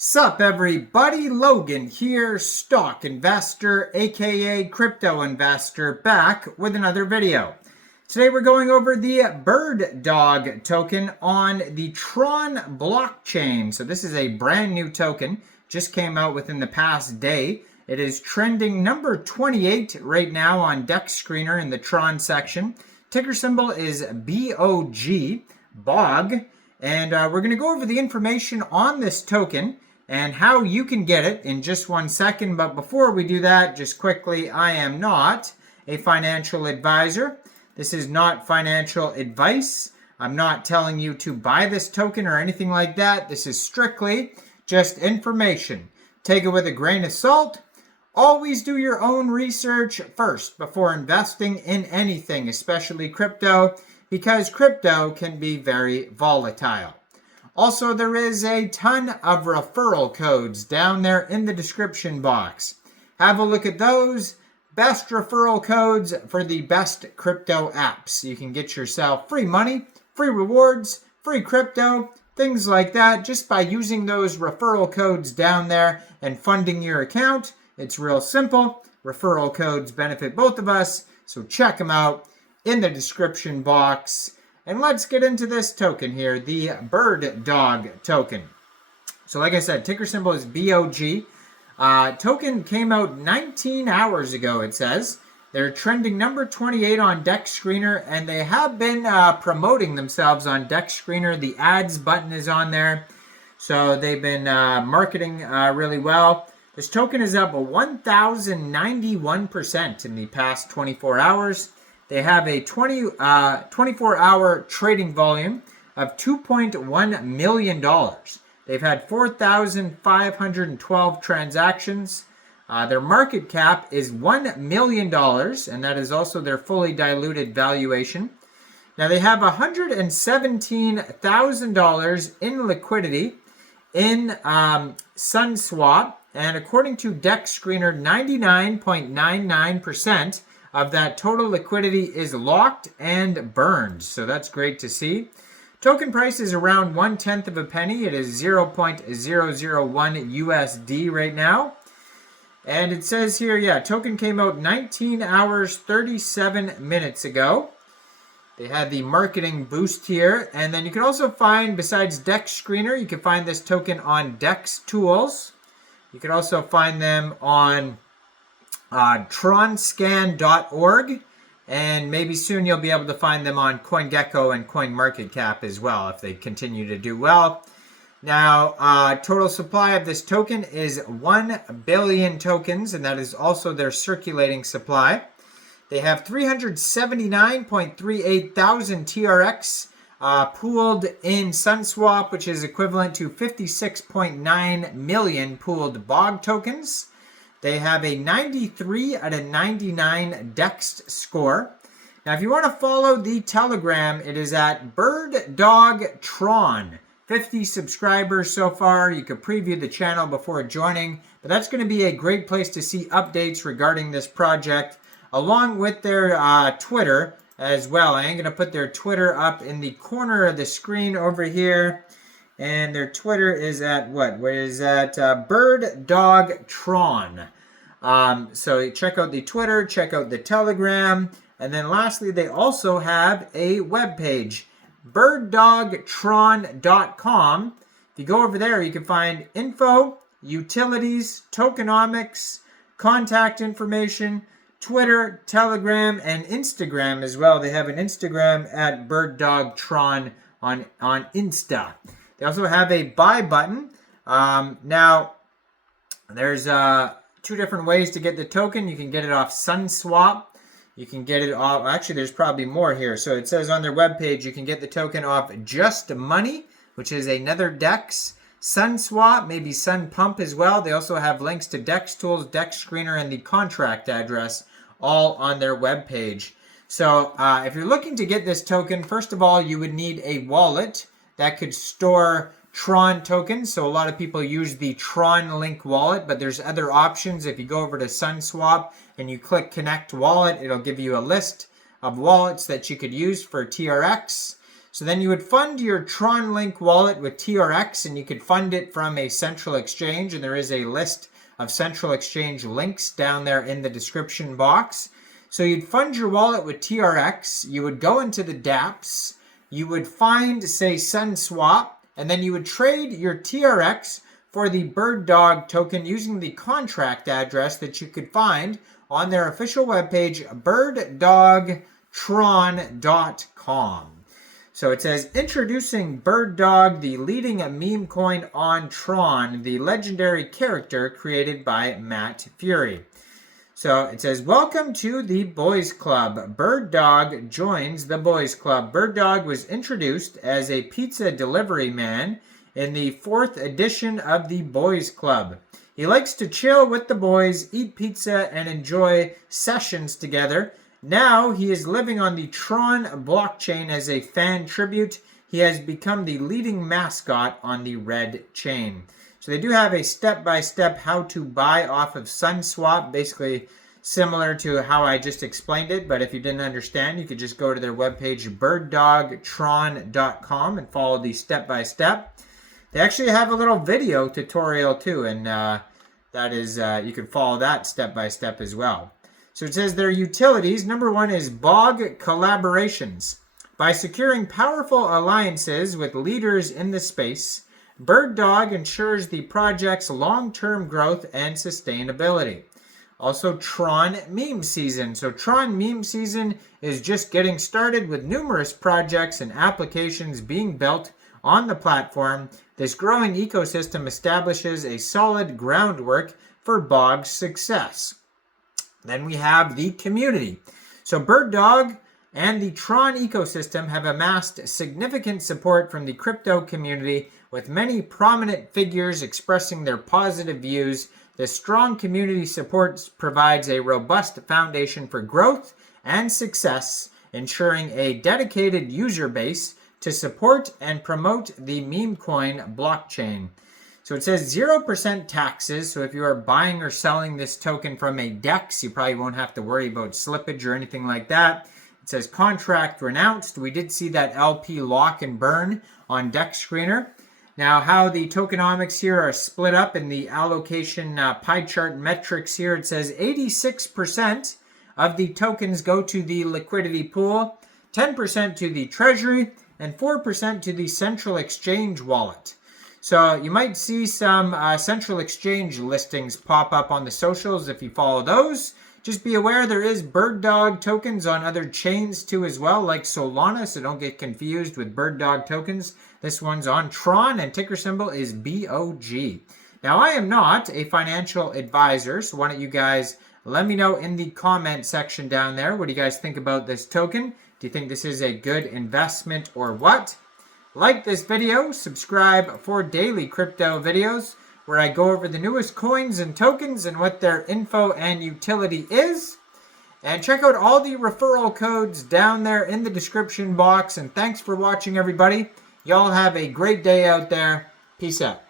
Sup everybody, Logan here, stock investor aka crypto investor, back with another video. Today we're going over the BIRDDOG token on the TRON blockchain. So this is a brand new token, just came out within the past day. It is trending number 28 right now on Dex Screener in the TRON section. Ticker symbol is BOG, BOG, and we're going to go over the information on this token and how you can get it in just 1 second. But before we do that, just quickly, I am not a financial advisor. This is not financial advice. I'm not telling you to buy this token or anything like that. This is strictly just information. Take it with a grain of salt. Always do your own research first before investing in anything, especially crypto, because crypto can be very volatile. Also, there is a ton of referral codes down there in the description box. Have a look at those. Best referral codes for the best crypto apps. You can get yourself free money, free rewards, free crypto, things like that, just by using those referral codes down there and funding your account. It's real simple. Referral codes benefit both of us, so check them out in the description box. And let's get into this token here, the BIRDDOG token. So like I said, ticker symbol is BOG. Token came out 19 hours ago, it says. They're trending number 28 on Dex Screener, and they have been promoting themselves on Dex Screener. The ads button is on there. So they've been marketing really well. This token is up 1,091% in the past 24 hours. They have a 24-hour trading volume of $2.1 million. They've had 4,512 transactions. Their market cap is $1 million, and that is also their fully diluted valuation. Now they have $117,000 in liquidity in SUNSWAP, and according to Dex Screener, 99.99% of that total liquidity is locked and burned. So that's great to see. Token price is around 1/10 of a penny. It is 0.001 USD right now. And it says here, yeah, token came out 19 hours, 37 minutes ago. They had the marketing boost here. And then you can also find, besides Dex Screener, you can find this token on Dex Tools. You can also find them on tronscan.org, and maybe soon you'll be able to find them on CoinGecko and CoinMarketCap as well if they continue to do well. Now, total supply of this token is 1 billion tokens, and that is also their circulating supply. They have 379.38 thousand TRX pooled in SUNSWAP, which is equivalent to 56.9 million pooled BOG tokens. They have a 93 out of 99 Dex score. Now, if you want to follow the Telegram, it is at BIRDDOG TRON. 50 subscribers so far. You could preview the channel before joining, but that's going to be a great place to see updates regarding this project, along with their Twitter as well. I am going to put their Twitter up in the corner of the screen over here. And their Twitter is at what? What is that? BIRDDOG TRON. So check out the Twitter, check out the Telegram. And then lastly, they also have a webpage, birddogtron.com. If you go over there, you can find info, utilities, tokenomics, contact information, Twitter, Telegram, and Instagram as well. They have an Instagram at BIRDDOGTRON on Insta. They also have a buy button. Now, there's 2 different ways to get the token. You can get it off SUNSWAP. You can get it off, actually there's probably more here. So it says on their webpage you can get the token off Just Money, which is another Dex. SUNSWAP, maybe SUNPUMP as well. They also have links to Dex Tools, Dex Screener, and the contract address all on their webpage. So if you're looking to get this token, first of all, you would need a wallet that could store TRON tokens. So a lot of people use the TRON Link wallet, but there's other options. If you go over to SUNSWAP and you click Connect Wallet, it'll give you a list of wallets that you could use for TRX. So then you would fund your TRON Link wallet with TRX, and you could fund it from a central exchange, and there is a list of central exchange links down there in the description box. So you'd fund your wallet with TRX, you would go into the dApps, you would find, say, SUNSWAP, and then you would trade your TRX for the BIRDDOG token using the contract address that you could find on their official webpage, BIRDDOGTRON.com. So it says, introducing BIRDDOG, the leading meme coin on TRON, the legendary character created by Matt FURIE. So it says, welcome to the Boys Club. BIRDDOG joins the Boys Club. BIRDDOG was introduced as a pizza delivery man in the 4th edition of the Boys Club. He likes to chill with the boys, eat pizza, and enjoy sessions together. Now he is living on the TRON blockchain as a fan tribute. He has become the leading mascot on the Red Chain. So they do have a step-by-step how to buy off of SUNSWAP, basically similar to how I just explained it. But if you didn't understand, you could just go to their webpage, BIRDDOGTRON.com, and follow the step-by-step. They actually have a little video tutorial too, and that is you can follow that step-by-step as well. So it says their utilities. Number one is BOG collaborations. By securing powerful alliances with leaders in the space, BIRDDOG ensures the project's long-term growth and sustainability. Also, TRON meme season. So TRON meme season is just getting started with numerous projects and applications being built on the platform. This growing ecosystem establishes a solid groundwork for BOG's success. Then we have the community. So BIRDDOG and the TRON ecosystem have amassed significant support from the crypto community, with many prominent figures expressing their positive views. This strong community support provides a robust foundation for growth and success, ensuring a dedicated user base to support and promote the meme coin blockchain. So it says 0% taxes. So if you are buying or selling this token from a DEX, you probably won't have to worry about slippage or anything like that. It says contract renounced. We did see that LP lock and burn on DEX Screener. Now, how the tokenomics here are split up in the allocation pie chart metrics here, it says 86% of the tokens go to the liquidity pool, 10% to the treasury, and 4% to the central exchange wallet. So you might see some central exchange listings pop up on the socials if you follow those. Just be aware there is BIRDDOG tokens on other chains too as well, like Solana, so don't get confused with BIRDDOG tokens. This one's on TRON and ticker symbol is BOG. Now, I am not a financial advisor, so why don't you guys let me know in the comment section down there. What do you guys think about this token? Do you think this is a good investment or what? Like this video, subscribe for daily crypto videos where I go over the newest coins and tokens and what their info and utility is. And check out all the referral codes down there in the description box. And thanks for watching, everybody. Y'all have a great day out there. Peace out.